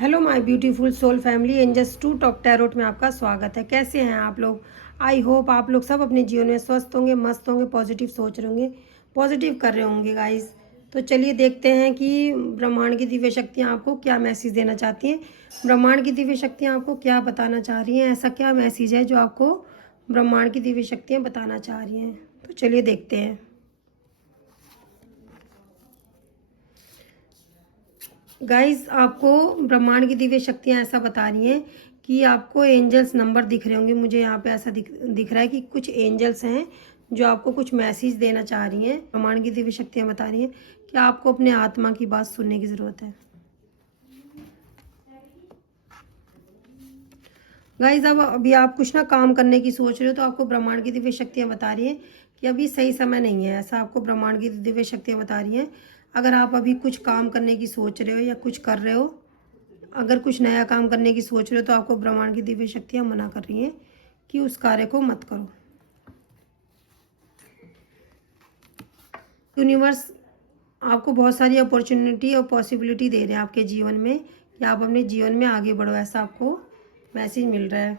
Hello my beautiful soul family, angels to talk tarot में आपका स्वागत है। कैसे हैं आप लोग? आई होप आप लोग सब अपने जीवन में स्वस्थ होंगे, मस्त होंगे, पॉजिटिव सोच रहे होंगे, पॉजिटिव कर रहे होंगे गाइस। तो चलिए देखते हैं कि ब्रह्मांड की दिव्य शक्तियाँ आपको क्या मैसेज देना चाहती हैं। ब्रह्मांड की दिव्य शक्तियाँ आपको क्या बताना चाह रही हैं? ऐसा क्या मैसेज है जो आपको ब्रह्मांड की दिव्य शक्तियाँ बताना चाह रही हैं? तो चलिए देखते हैं। गाइस, आपको ब्रह्मांड की दिव्य शक्तियाँ ऐसा बता रही हैं कि आपको एंजल्स नंबर दिख रहे होंगे। मुझे यहाँ पे ऐसा दिख रहा है कि कुछ एंजल्स हैं जो आपको कुछ मैसेज देना चाह रही हैं। ब्रह्मांड की दिव्य शक्तियाँ बता रही हैं कि आपको अपने आत्मा की बात सुनने की ज़रूरत है। गाइस, अब अभी आप कुछ ना काम करने की सोच रहे हो तो आपको ब्रह्मांड की दिव्य शक्तियाँ बता रही हैं कि अभी सही समय नहीं है। ऐसा आपको ब्रह्मांड की दिव्य शक्तियाँ बता रही हैं। अगर आप अभी कुछ काम करने की सोच रहे हो या कुछ कर रहे हो, अगर कुछ नया काम करने की सोच रहे हो तो आपको ब्रह्मांड की दिव्य शक्तियाँ मना कर रही हैं कि उस कार्य को मत करो। यूनिवर्स आपको बहुत सारी अपॉर्चुनिटी और पॉसिबिलिटी दे रहे हैं आपके जीवन में कि आप अपने जीवन में आगे बढ़ो। ऐसा आपको मैसेज मिल रहा है।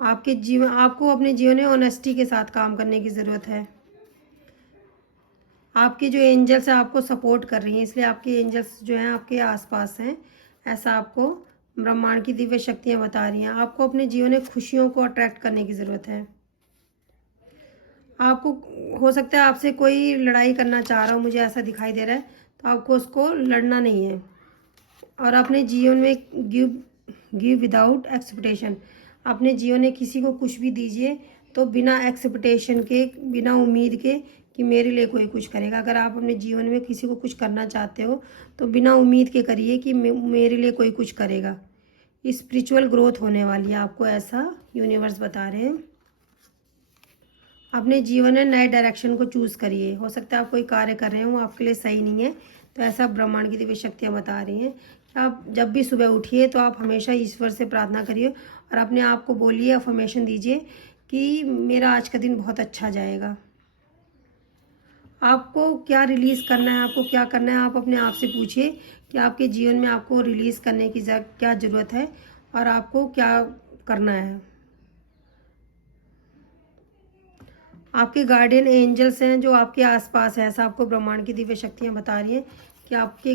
आपको अपने जीवन में ऑनेस्टी के साथ काम करने की ज़रूरत है। आपके जो एंजल्स हैं आपको सपोर्ट कर रही हैं, इसलिए आपके एंजल्स जो हैं आपके आसपास हैं। ऐसा आपको ब्रह्मांड की दिव्य शक्तियाँ बता रही हैं। आपको अपने जीवन में खुशियों को अट्रैक्ट करने की ज़रूरत है। आपको हो सकता है आपसे कोई लड़ाई करना चाह रहा हो, मुझे ऐसा दिखाई दे रहा है, तो आपको उसको लड़ना नहीं है और अपने जीवन में गिव विदाउट एक्सपेक्टेशन। अपने जीवन में किसी को कुछ भी दीजिए तो बिना एक्सपेक्टेशन के, बिना उम्मीद के कि मेरे लिए कोई कुछ करेगा। अगर आप अपने जीवन में किसी को कुछ करना चाहते हो तो बिना उम्मीद के करिए कि मेरे लिए कोई कुछ करेगा। स्पिरिचुअल ग्रोथ होने वाली है आपको, ऐसा यूनिवर्स बता रहे हैं। अपने जीवन में नए डायरेक्शन को चूज़ करिए। हो सकता है आप कोई कार्य कर रहे हो वो आपके लिए सही नहीं है, तो ऐसा ब्रह्मांड की दिव्य शक्तियाँ बता रही हैं कि आप जब भी सुबह उठिए तो आप हमेशा ईश्वर से प्रार्थना करिए और अपने आप को बोलिए, अफर्मेशन दीजिए कि मेरा आज का दिन बहुत अच्छा जाएगा। आपको क्या रिलीज़ करना है, आपको क्या करना है, आप अपने आप से पूछिए कि आपके जीवन में आपको रिलीज़ करने की क्या ज़रूरत है और आपको क्या करना है। आपके गार्डियन एंजल्स हैं जो आपके आसपास हैं। ऐसा आपको ब्रह्मांड की दिव्य शक्तियाँ बता रही हैं कि आपके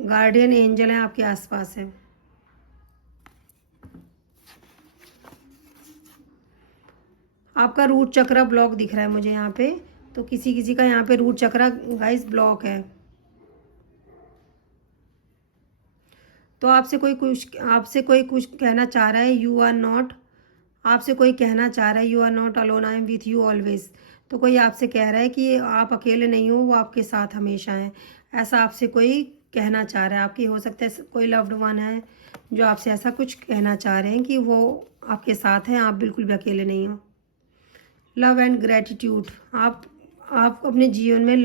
गार्डियन एंजल हैं आपके आसपास हैं। आपका रूट चक्रा ब्लॉक दिख रहा है मुझे यहाँ पे, तो किसी किसी का यहाँ पे रूट चक्रा गाइस ब्लॉक है। तो आपसे कोई कुछ कहना चाह रहा है, यू आर नॉट, आपसे कोई कहना चाह रहा है you are not alone, I am with you always. तो कोई आपसे कह रहा है कि आप अकेले नहीं हो, वो आपके साथ हमेशा हैं। ऐसा आपसे कोई कहना चाह रहा है। आपकी हो सकता है कोई लव्ड वन है जो आपसे ऐसा कुछ कहना चाह रहे हैं कि वो आपके साथ हैं, आप बिल्कुल भी अकेले नहीं हो। लव एंड ग्रेटिट्यूड, आप अपने जीवन में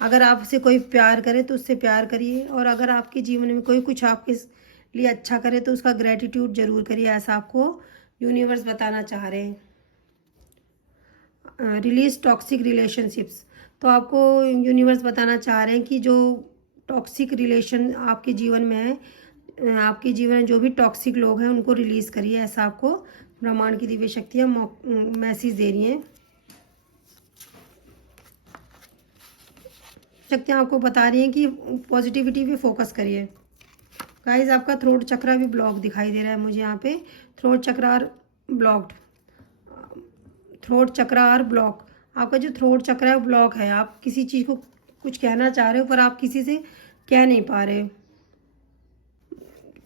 अगर आपसे कोई प्यार करे तो उससे प्यार करिए, और अगर आपके जीवन में कोई कुछ आपके लिए अच्छा करे तो उसका ग्रेटिट्यूड जरूर करिए। ऐसा आपको यूनिवर्स बताना चाह रहे हैं। रिलीज टॉक्सिक रिलेशनशिप्स, तो आपको यूनिवर्स बताना चाह रहे हैं कि जो टॉक्सिक रिलेशन आपके जीवन में है, आपके जीवन में जो भी टॉक्सिक लोग हैं उनको रिलीज़ करिए। ऐसा आपको ब्रह्मांड की दिव्य शक्तियाँ मैसेज दे रही हैं। शक्तियाँ आपको बता रही हैं कि पॉजिटिविटी पे फोकस करिए। गाइस, आपका थ्रोट चक्रा भी ब्लॉक दिखाई दे रहा है मुझे यहाँ पे। थ्रोट चक्रा और ब्लॉक्ड, थ्रोट चक्रा और ब्लॉक। आपका जो थ्रोट चक्रा है ब्लॉक है। आप किसी चीज़ को कुछ कहना चाह रहे हो पर आप किसी से कह नहीं पा रहे।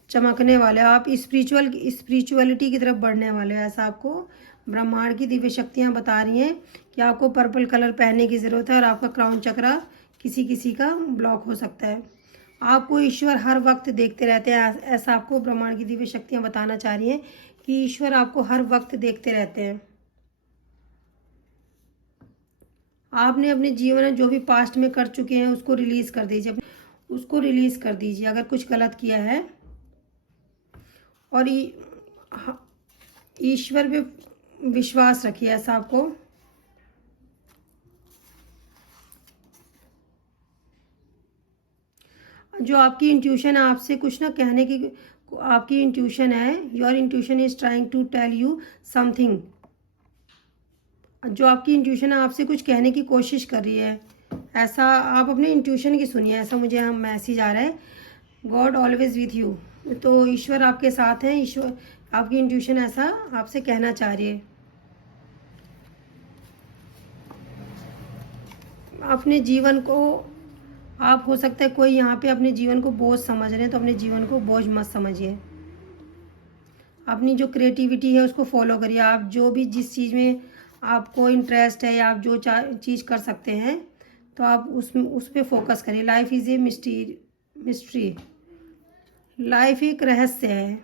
चमकने वाले आप स्पिरिचुअलिटी की तरफ बढ़ने वाले हो। ऐसा आपको ब्रह्मांड की दिव्य शक्तियाँ बता रही हैं कि आपको पर्पल कलर पहनने की ज़रूरत है और आपका क्राउन चक्रा किसी किसी का ब्लॉक हो सकता है। आपको ईश्वर हर वक्त देखते रहते हैं। ऐसा आपको ब्रह्मांड की दिव्य शक्तियाँ बताना चाह रही हैं कि ईश्वर आपको हर वक्त देखते रहते हैं। आपने अपने जीवन में जो भी पास्ट में कर चुके हैं उसको रिलीज़ कर दीजिए, उसको रिलीज़ कर दीजिए अगर कुछ गलत किया है। और ईश्वर पे विश्वास रखिए। ऐसा आपको जो आपकी इंट्यूशन है आपसे कुछ ना कहने की, आपकी इंट्यूशन है, your intuition is trying to tell you something. जो आपकी इंट्यूशन है आपसे कुछ कहने की कोशिश कर रही है, ऐसा आप अपने इंट्यूशन की सुनिए, ऐसा मुझे यहाँ मैसेज आ रहा है। गॉड ऑलवेज विथ यू, तो ईश्वर आपके साथ हैं, ईश्वर आपकी इंट्यूशन ऐसा आपसे कहना चाह रही है। अपने जीवन को आप, हो सकता है कोई यहाँ पे अपने जीवन को बोझ समझ रहे हैं, तो अपने जीवन को बोझ मत समझिए। अपनी जो क्रिएटिविटी है उसको फॉलो करिए। आप जो भी जिस चीज़ में आपको इंटरेस्ट है या आप जो चीज़ कर सकते हैं तो आप उस पर फोकस करिए। Life is a mystery, life एक रहस्य है।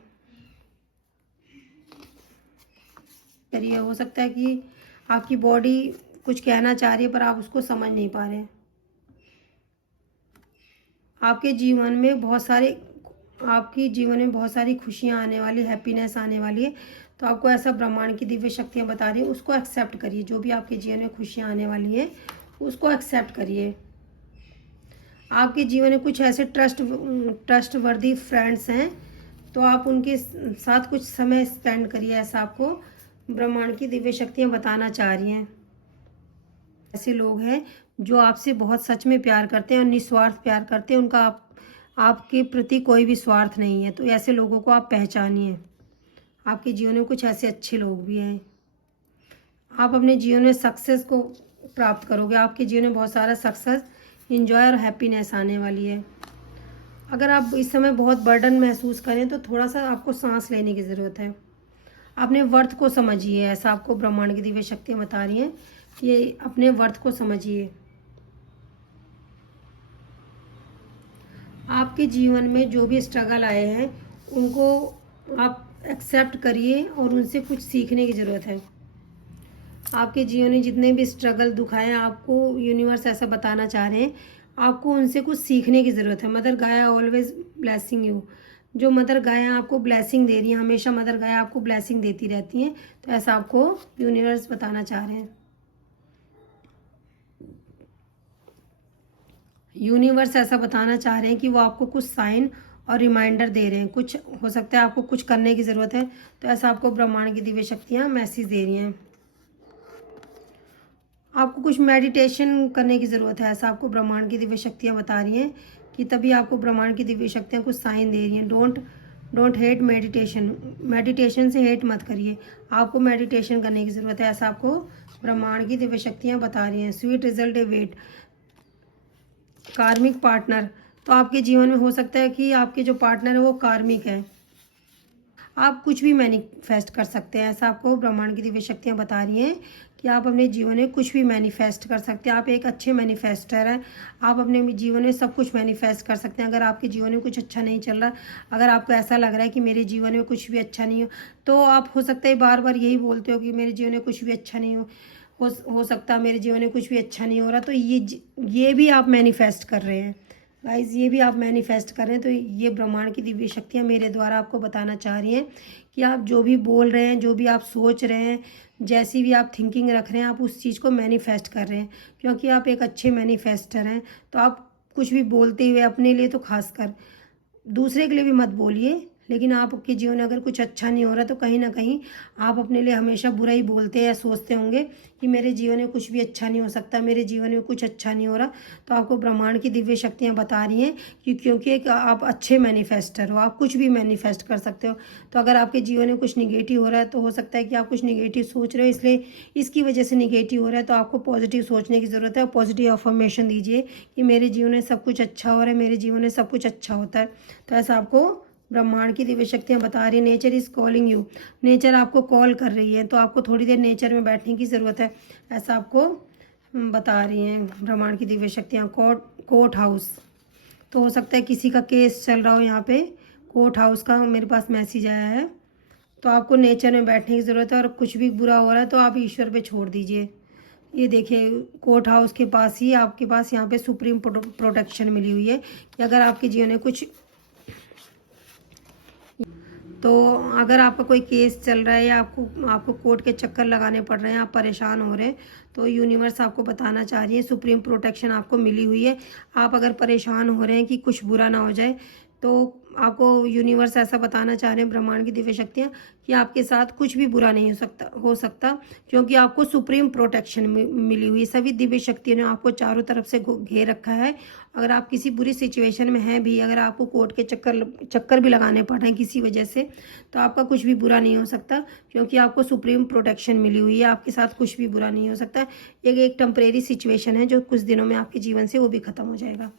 करिए, हो सकता है कि आपकी बॉडी कुछ कहना चाह रही है पर आप उसको समझ नहीं पा रहे हैं। आपके जीवन में बहुत सारी खुशियाँ आने वाली, हैप्पीनेस आने वाली है, तो आपको ऐसा ब्रह्मांड की दिव्य शक्तियाँ बता रही हैं, उसको एक्सेप्ट करिए। जो भी आपके जीवन में खुशियाँ आने वाली हैं उसको एक्सेप्ट करिए। आपके जीवन में कुछ ऐसे ट्रस्टवर्दी फ्रेंड्स हैं, तो आप उनके साथ कुछ समय स्पेंड करिए, ऐसा आपको ब्रह्मांड की दिव्य शक्तियाँ बताना चाह रही हैं। ऐसे लोग हैं जो आपसे बहुत सच में प्यार करते हैं और निस्वार्थ प्यार करते हैं, उनका आपके प्रति कोई भी स्वार्थ नहीं है, तो ऐसे लोगों को आप पहचानिए। आपके जीवन में कुछ ऐसे अच्छे लोग भी हैं। आप अपने जीवन में सक्सेस को प्राप्त करोगे। आपके जीवन में बहुत सारा सक्सेस, इंजॉय और हैप्पीनेस आने वाली है। अगर आप इस समय बहुत बर्डन महसूस करें तो थोड़ा सा आपको सांस लेने की ज़रूरत है। अपने वर्थ को समझिए, ऐसा आपको ब्रह्मांड की दिव्य शक्तियाँ बता रही हैं। ये अपने वर्थ को समझिए। आपके जीवन में जो भी स्ट्रगल आए हैं उनको आप एक्सेप्ट करिए और उनसे कुछ सीखने की ज़रूरत है। आपके जीवन में जितने भी स्ट्रगल दुख आए, आपको यूनिवर्स ऐसा बताना चाह रहे हैं, आपको उनसे कुछ सीखने की ज़रूरत है। मदर गाया ऑलवेज ब्लेसिंग यू, जो मदर गाया आपको ब्लेसिंग दे रही हैं, हमेशा मदर गाया आपको ब्लेसिंग देती रहती हैं, तो ऐसा आपको यूनिवर्स बताना चाह रहे हैं। यूनिवर्स ऐसा बताना चाह रहे हैं कि वो आपको कुछ साइन और रिमाइंडर दे रहे हैं। कुछ हो सकता है आपको कुछ करने की ज़रूरत है, तो ऐसा आपको ब्रह्मांड की दिव्य शक्तियाँ मैसेज दे रही हैं। आपको कुछ मेडिटेशन करने की ज़रूरत है, ऐसा आपको ब्रह्मांड की दिव्य शक्तियाँ बता रही हैं कि तभी आपको ब्रह्मांड की दिव्य शक्तियाँ कुछ साइन दे रही हैं। डोंट हेट मेडिटेशन, मेडिटेशन से हेट मत करिए, आपको मेडिटेशन करने की ज़रूरत है, ऐसा आपको ब्रह्मांड की दिव्य शक्तियाँ बता रही हैं। स्वीट रिजल्ट ए वेट, कार्मिक पार्टनर, तो आपके जीवन में हो सकता है कि आपके जो पार्टनर है वो कार्मिक है। आप कुछ भी मैनिफेस्ट कर सकते हैं, ऐसा आपको ब्रह्मांड की दिव्य शक्तियाँ बता रही हैं कि आप अपने जीवन में कुछ भी मैनिफेस्ट कर सकते हैं। आप एक अच्छे मैनिफेस्टर हैं, आप अपने जीवन में सब कुछ मैनिफेस्ट कर सकते हैं। अगर आपके जीवन में कुछ अच्छा नहीं चल रहा, अगर आपको ऐसा लग रहा है कि मेरे जीवन में कुछ भी अच्छा नहीं हो, तो आप हो सकता है बार बार यही बोलते हो कि मेरे जीवन में कुछ भी अच्छा नहीं हो सकता मेरे जीवन में कुछ भी अच्छा नहीं हो रहा, तो ये भी आप मैनिफेस्ट कर रहे हैं गाइस, ये भी आप मैनिफेस्ट कर रहे हैं। तो ये ब्रह्मांड की दिव्य शक्तियाँ मेरे द्वारा आपको बताना चाह रही हैं कि आप जो भी बोल रहे हैं, जो भी आप सोच रहे हैं, जैसी भी आप थिंकिंग रख रहे हैं, आप उस चीज़ को मैनिफेस्ट कर रहे हैं, क्योंकि आप एक अच्छे मैनिफेस्टर हैं। तो आप कुछ भी बोलते हुए अपने लिए तो खासकर, दूसरे के लिए भी मत बोलिए, लेकिन आपके जीवन में अगर कुछ अच्छा नहीं हो रहा तो कहीं ना कहीं आप अपने लिए हमेशा बुरा ही बोलते हैं या सोचते होंगे कि मेरे जीवन में कुछ भी अच्छा नहीं हो सकता, मेरे जीवन में कुछ अच्छा नहीं हो रहा। तो आपको ब्रह्मांड की दिव्य शक्तियाँ बता रही हैं कि क्योंकि एक आप अच्छे मैनिफेस्टर हो, आप कुछ भी मैनिफेस्ट कर सकते हो। तो अगर आपके जीवन में कुछ निगेटिव हो रहा है तो हो सकता है कि आप कुछ निगेटिव सोच रहे हो, इसलिए इसकी वजह से निगेटिव हो रहा है, तो आपको पॉजिटिव सोचने की ज़रूरत है और पॉजिटिव अफर्मेशन दीजिए कि मेरे जीवन में सब कुछ अच्छा हो रहा है, मेरे जीवन में सब कुछ अच्छा होता है। तो ऐसा आपको ब्रह्मांड की दिव्य शक्तियाँ बता रही है। Nature is calling you, nature आपको कॉल कर रही है, तो आपको थोड़ी देर नेचर में बैठने की ज़रूरत है, ऐसा आपको बता रही हैं ब्रह्मांड की दिव्य शक्तियाँ। कोर्ट हाउस, तो हो सकता है किसी का केस चल रहा हो, यहाँ पे कोर्ट हाउस का मेरे पास मैसेज आया है। तो आपको नेचर में बैठने की ज़रूरत है और कुछ भी बुरा हो रहा है तो आप ईश्वर पे छोड़ दीजिए। ये देखिए कोर्ट हाउस के पास ही आपके पास यहाँ पे सुप्रीम प्रोटेक्शन मिली हुई है कि अगर आपके जीवन में कुछ तो अगर आपका कोई केस चल रहा है या आपको आपको कोर्ट के चक्कर लगाने पड़ रहे हैं, आप परेशान हो रहे हैं, तो यूनिवर्स आपको बताना चाह रही है, सुप्रीम प्रोटेक्शन आपको मिली हुई है। आप अगर परेशान हो रहे हैं कि कुछ बुरा ना हो जाए, तो आपको यूनिवर्स ऐसा बताना चाह रहे हैं, ब्रह्मांड की दिव्य शक्तियाँ, कि आपके साथ कुछ भी बुरा नहीं हो सकता, क्योंकि आपको सुप्रीम प्रोटेक्शन मिली हुई है। सभी दिव्य शक्तियों ने आपको चारों तरफ से घेर रखा है। अगर आप किसी बुरी सिचुएशन में हैं भी, अगर आपको कोर्ट के चक्कर भी लगाने पड़ रहे हैं किसी वजह से, तो आपका कुछ भी बुरा नहीं हो सकता, क्योंकि आपको सुप्रीम प्रोटेक्शन मिली हुई है। आपके साथ कुछ भी बुरा नहीं हो सकता। एक टेम्परेरी सिचुएशन है जो कुछ दिनों में आपके जीवन से वो भी खत्म हो जाएगा,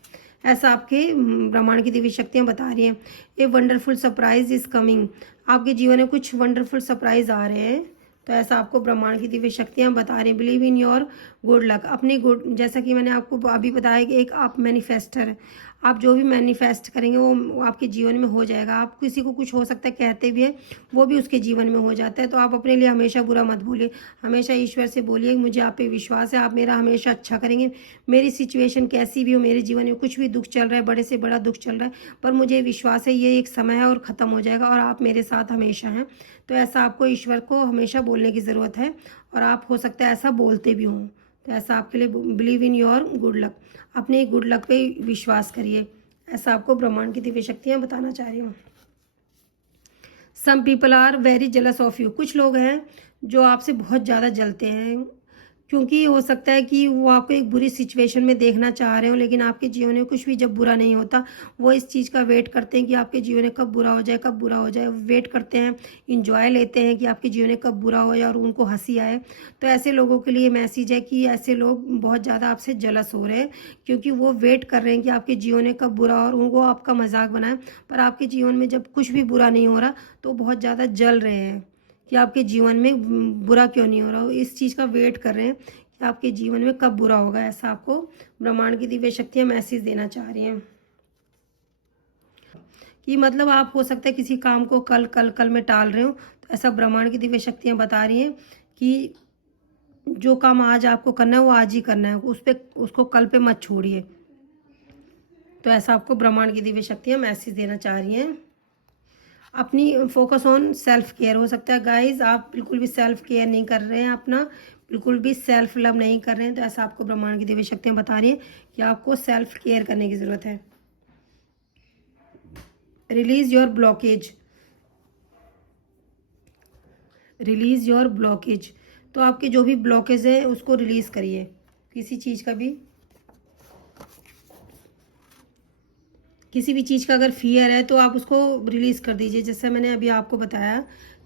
ऐसा आपके ब्रह्मांड की दिव्य शक्तियाँ बता रही हैं। A wonderful surprise is coming, आपके जीवन में कुछ वंडरफुल सरप्राइज आ रहे हैं, तो ऐसा आपको ब्रह्मांड की दिव्य शक्तियाँ बता रही हैं। Believe in your good luck, अपनी गुड, जैसा कि मैंने आपको अभी बताया कि एक आप मैनिफेस्टर हैं। आप जो भी मैनिफेस्ट करेंगे वो आपके जीवन में हो जाएगा। आप किसी को कुछ हो सकता है कहते भी हैं, वो भी उसके जीवन में हो जाता है। तो आप अपने लिए हमेशा बुरा मत बोलिए, हमेशा ईश्वर से बोलिए मुझे आप पे विश्वास है, आप मेरा हमेशा अच्छा करेंगे। मेरी सिचुएशन कैसी भी हो, मेरे जीवन में कुछ भी दुख चल रहा है, बड़े से बड़ा दुख चल रहा है, पर मुझे विश्वास है ये एक समय है और ख़त्म हो जाएगा, और आप मेरे साथ हमेशा हैं। तो ऐसा आपको ईश्वर को हमेशा बोलने की ज़रूरत है, और आप हो सकता है ऐसा बोलते भी हों। तो ऐसा आपके लिए believe in your good luck, अपने गुड लक पे विश्वास करिए, ऐसा आपको ब्रह्मांड की दिव्य शक्तियाँ बताना चाह रही हूँ। Some people are very jealous of you, कुछ लोग हैं जो आपसे बहुत ज़्यादा जलते हैं, क्योंकि हो सकता है कि वो आपको एक बुरी सिचुएशन में देखना चाह रहे हो, लेकिन आपके जीवन में कुछ भी जब बुरा नहीं होता, वो इस चीज़ का वेट करते हैं कि आपके जीवन में कब बुरा हो जाए, कब बुरा हो जाए, वेट करते हैं, इंजॉय लेते हैं कि आपके जीवन में कब बुरा हो जाए और उनको हंसी आए। तो ऐसे लोगों के लिए मैसेज है कि ऐसे लोग बहुत ज़्यादा आपसे जलस हो रहे हैं, क्योंकि वो वेट कर रहे हैं कि आपके जीवन में कब बुरा हो और उनको आपका मजाक बनाए, पर आपके जीवन में जब कुछ भी बुरा नहीं हो रहा तो बहुत ज़्यादा जल रहे हैं कि आपके जीवन में बुरा क्यों नहीं हो रहा हो, इस चीज़ का वेट कर रहे हैं कि आपके जीवन में कब बुरा होगा। ऐसा आपको ब्रह्मांड की दिव्य शक्तियाँ मैसेज देना चाह रही हैं कि मतलब आप हो सकता है किसी काम को कल कल कल में टाल रहे हो, तो ऐसा ब्रह्मांड की दिव्य शक्तियाँ बता रही हैं कि जो काम आज आपको करना है वो आज ही करना है, उसको कल पे मत छोड़िए। तो ऐसा आपको ब्रह्मांड की दिव्य शक्तियाँ मैसेज देना चाह रही हैं। अपनी फोकस ऑन सेल्फ केयर, हो सकता है गाइज आप बिल्कुल भी सेल्फ केयर नहीं कर रहे हैं, अपना बिल्कुल भी सेल्फ लव नहीं कर रहे हैं, तो ऐसा आपको ब्रह्मांड की दिव्य शक्तियाँ बता रही हैं कि आपको सेल्फ केयर करने की ज़रूरत है। Release your blockage, release your blockage, तो आपके जो भी ब्लॉकेज है उसको रिलीज़ करिए, किसी चीज़ का भी, किसी भी चीज़ का अगर फियर है तो आप उसको रिलीज़ कर दीजिए। जैसे मैंने अभी आपको बताया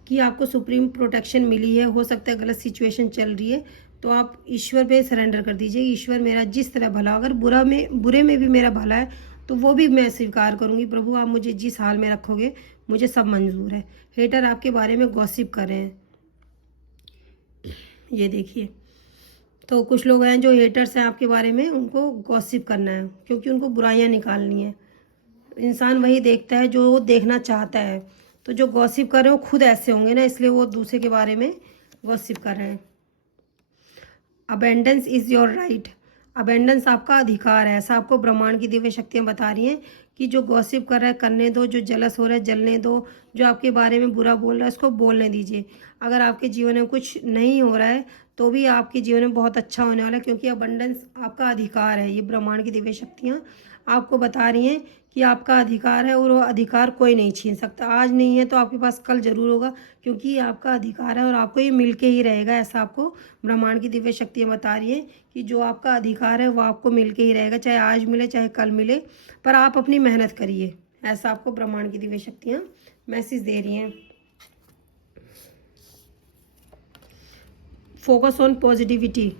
कि आपको सुप्रीम प्रोटेक्शन मिली है, हो सकता है गलत सिचुएशन चल रही है, तो आप ईश्वर पे सरेंडर कर दीजिए। ईश्वर मेरा जिस तरह भला, अगर बुरे में भी मेरा भला है तो वो भी मैं स्वीकार करूँगी। प्रभु आप मुझे जिस हाल में रखोगे मुझे सब मंजूर है। हेटर आपके बारे में गॉसिप कर रहे हैं, ये देखिए, तो कुछ लोग हैं जो हेटर्स हैं आपके बारे में, उनको गॉसिप करना है क्योंकि उनको बुराइयाँ निकालनी है। इंसान वही देखता है जो वो देखना चाहता है, तो जो गॉसिप कर रहे हैं वो खुद ऐसे होंगे ना, इसलिए वो दूसरे के बारे में गॉसिप कर रहे हैं। Abundance is your right, abundance आपका अधिकार है, ऐसा आपको ब्रह्मांड की दिव्य शक्तियाँ बता रही हैं कि जो गॉसिप कर रहा है करने दो, जो जलस हो रहा है जलने दो, जो आपके बारे में बुरा बोल रहा है उसको बोलने दीजिए। अगर आपके जीवन में कुछ नहीं हो रहा है तो भी आपके जीवन में बहुत अच्छा होने वाला है, क्योंकि अबंडेंस आपका अधिकार है। ये ब्रह्मांड की दिव्य शक्तियाँ आपको बता रही हैं कि आपका अधिकार है और वो अधिकार कोई नहीं छीन सकता। आज नहीं है तो आपके पास कल ज़रूर होगा, क्योंकि ये आपका अधिकार है और आपको ये मिल के ही रहेगा। ऐसा आपको ब्रह्मांड की दिव्य शक्तियाँ बता रही हैं कि जो आपका अधिकार है वो आपको मिल के ही रहेगा, चाहे आज मिले चाहे कल मिले, पर आप अपनी मेहनत करिए। ऐसा आपको ब्रह्मांड की दिव्य शक्तियाँ मैसेज दे रही हैं। फोकस ऑन पॉजिटिविटी,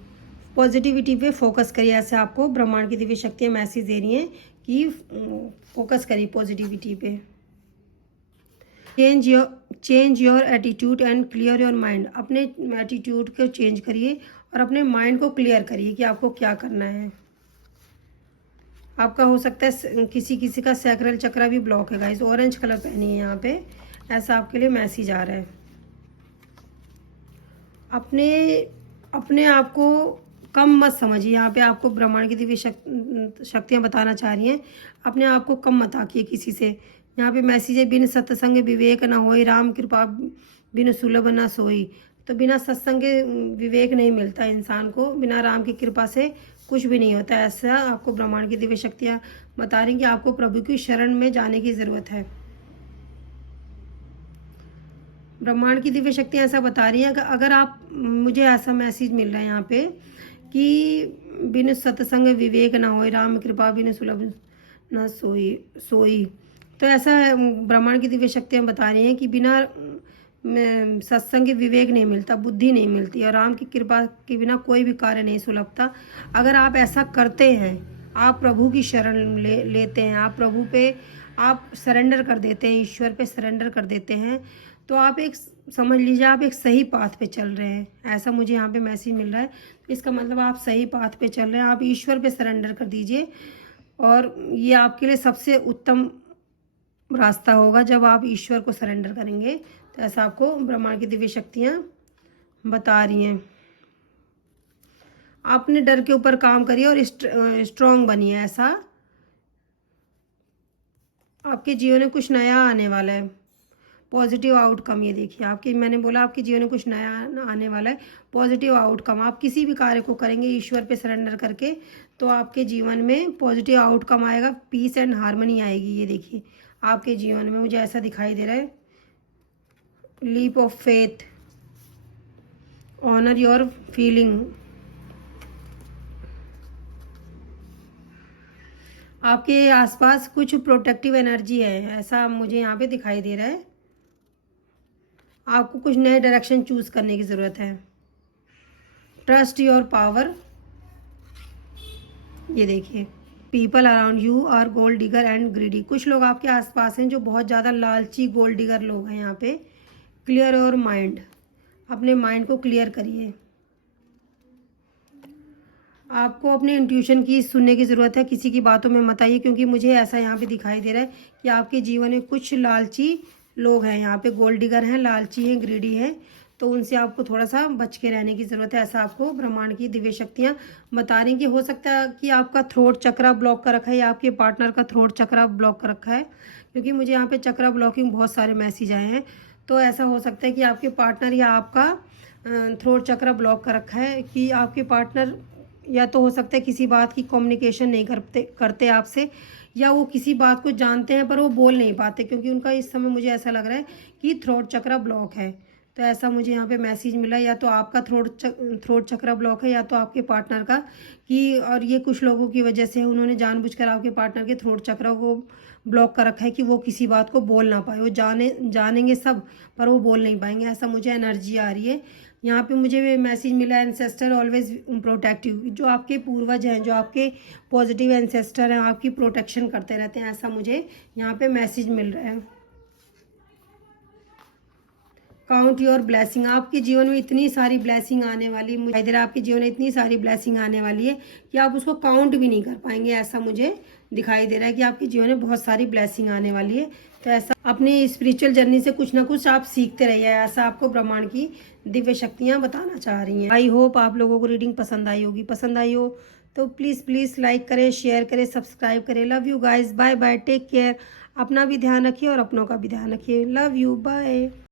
पॉजिटिविटी पे फोकस करिए, ऐसे आपको ब्रह्मांड की दिव्य शक्तियाँ मैसेज दे रही हैं कि फोकस करिए पॉजिटिविटी पे। Change your attitude and clear your mind, अपने एटीट्यूड को चेंज करिए और अपने माइंड को क्लियर करिए कि आपको क्या करना है। आपका हो सकता है किसी किसी का सैक्रल चक्र भी ब्लॉक है गाइस, ऑरेंज कलर पहनी है यहाँ पे, ऐसा आपके लिए मैसेज आ रहा है। अपने अपने आप को कम मत समझिए, यहाँ पे आपको ब्रह्मांड की दिव्य शक्तियाँ बताना चाह रही हैं, अपने आप को कम मत आकिए किसी से। यहाँ पे मैसेज है, बिन सत्संग विवेक ना होई, राम कृपा बिन सुलभ ना सोई। तो बिना सत्संग के विवेक नहीं मिलता इंसान को, बिना राम की कृपा से कुछ भी नहीं होता। ऐसा आपको ब्रह्मांड की दिव्य शक्तियाँ बता रही कि आपको प्रभु की शरण में जाने की ज़रूरत है। ब्रह्मांड की दिव्य शक्तियाँ ऐसा बता रही हैं कि अगर आप, मुझे ऐसा मैसेज मिल रहा है यहाँ पे कि बिन सत्संग विवेक ना होए, राम कृपा बिन सुलभ ना सोई सोई। तो ऐसा ब्रह्मांड की दिव्य शक्तियाँ बता रही हैं कि बिना सत्संग विवेक नहीं मिलता, बुद्धि नहीं मिलती, और राम की कृपा के बिना कोई भी कार्य नहीं सुलभता। अगर आप ऐसा करते हैं, आप प्रभु की शरण लेते हैं, आप प्रभु पे आप सरेंडर कर देते हैं, ईश्वर पे सरेंडर कर देते हैं, तो आप एक, समझ लीजिए आप एक सही पाथ पे चल रहे हैं। ऐसा मुझे यहाँ पे मैसेज मिल रहा है। इसका मतलब आप सही पाथ पे चल रहे हैं। आप ईश्वर पे सरेंडर कर दीजिए, और ये आपके लिए सबसे उत्तम रास्ता होगा जब आप ईश्वर को सरेंडर करेंगे। तो ऐसा आपको ब्रह्मांड की दिव्य शक्तियाँ बता रही हैं। आप अपने डर के ऊपर काम करिए और स्ट्रॉन्ग बनिए। ऐसा आपके जीवन में कुछ नया आने वाला है, पॉजिटिव आउटकम। ये देखिए आपके, मैंने बोला आपके जीवन में कुछ नया आने वाला है, पॉजिटिव आउटकम। आप किसी भी कार्य को करेंगे ईश्वर पे सरेंडर करके, तो आपके जीवन में पॉजिटिव आउटकम आएगा, पीस एंड हार्मनी आएगी। ये देखिए आपके जीवन में मुझे ऐसा दिखाई दे रहा है। Leap of faith, honour your feeling. आपके आसपास कुछ प्रोटेक्टिव एनर्जी है, ऐसा मुझे यहाँ पे दिखाई दे रहा है। आपको कुछ नए डायरेक्शन चूज करने की ज़रूरत है। Trust your power. ये देखिए, people around you are gold digger and greedy. कुछ लोग आपके आसपास हैं जो बहुत ज़्यादा लालची गोल्ड डिगर लोग हैं यहाँ पे। क्लियर योर माइंड, अपने माइंड को क्लियर करिए। आपको अपने इंट्यूशन की सुनने की ज़रूरत है, किसी की बातों में मत आइए, क्योंकि मुझे ऐसा यहाँ पे दिखाई दे रहा है कि आपके जीवन में कुछ लालची लोग हैं यहाँ पे, गोल्ड डिगर हैं, लालची हैं, ग्रीडी हैं। तो उनसे आपको थोड़ा सा बच के रहने की ज़रूरत है। ऐसा आपको ब्रह्मांड की दिव्य शक्तियाँ बता रही कि हो सकता है कि आपका थ्रोट चक्रा ब्लॉक कर रखा है, या आपके पार्टनर का थ्रोट चक्रा ब्लॉक कर रखा है, क्योंकि मुझे यहाँ पे चक्रा ब्लॉकिंग बहुत सारे मैसेज आए हैं। तो ऐसा हो सकता है कि आपके पार्टनर या आपका थ्रोट चक्रा ब्लॉक कर रखा है, कि आपके पार्टनर या तो हो सकता है किसी बात की कम्युनिकेशन नहीं करते आपसे, या वो किसी बात को जानते हैं पर वो बोल नहीं पाते, क्योंकि उनका इस समय मुझे ऐसा लग रहा है कि थ्रोट चक्रा ब्लॉक है। तो ऐसा मुझे यहाँ पे मैसेज मिला, या तो आपका थ्रोट चक्रा ब्लॉक है, या तो आपके पार्टनर का, कि और ये कुछ लोगों की वजह से उन्होंने जानबूझकर आपके पार्टनर के थ्रोट चक्रा को ब्लॉक कर रखा है, कि वो किसी बात को बोल ना पाए। वो जानेंगे सब पर वो बोल नहीं पाएंगे। ऐसा मुझे एनर्जी आ रही है यहाँ पे। मुझे मैसेज मिला, एंसेस्टर ऑलवेज प्रोटेक्टिव। जो आपके पूर्वज हैं, जो आपके पॉजिटिव एंसेस्टर हैं, आपकी प्रोटेक्शन करते रहते हैं। ऐसा मुझे यहाँ पे मैसेज मिल रहा है। Count your blessing. आपके जीवन में इतनी सारी ब्लेसिंग आने वाली, मुझे इधर आपके जीवन में इतनी सारी ब्लेसिंग आने वाली है कि आप उसको काउंट भी नहीं कर पाएंगे। ऐसा मुझे दिखाई दे रहा है कि आपके जीवन में बहुत सारी ब्लेसिंग आने वाली है। तो ऐसा अपनी स्पिरिचुअल जर्नी से कुछ ना कुछ आप सीखते रहिए। ऐसा आपको ब्रह्मांड की दिव्य शक्तियाँ बताना चाह रही हैं। आई होप आप लोगों को रीडिंग पसंद आई होगी। पसंद आई हो तो प्लीज़ लाइक करें, शेयर करें, सब्सक्राइब करें। Love you guys, bye bye, take care. अपना भी ध्यान रखिए और अपनों का भी ध्यान रखिए। Love you, bye.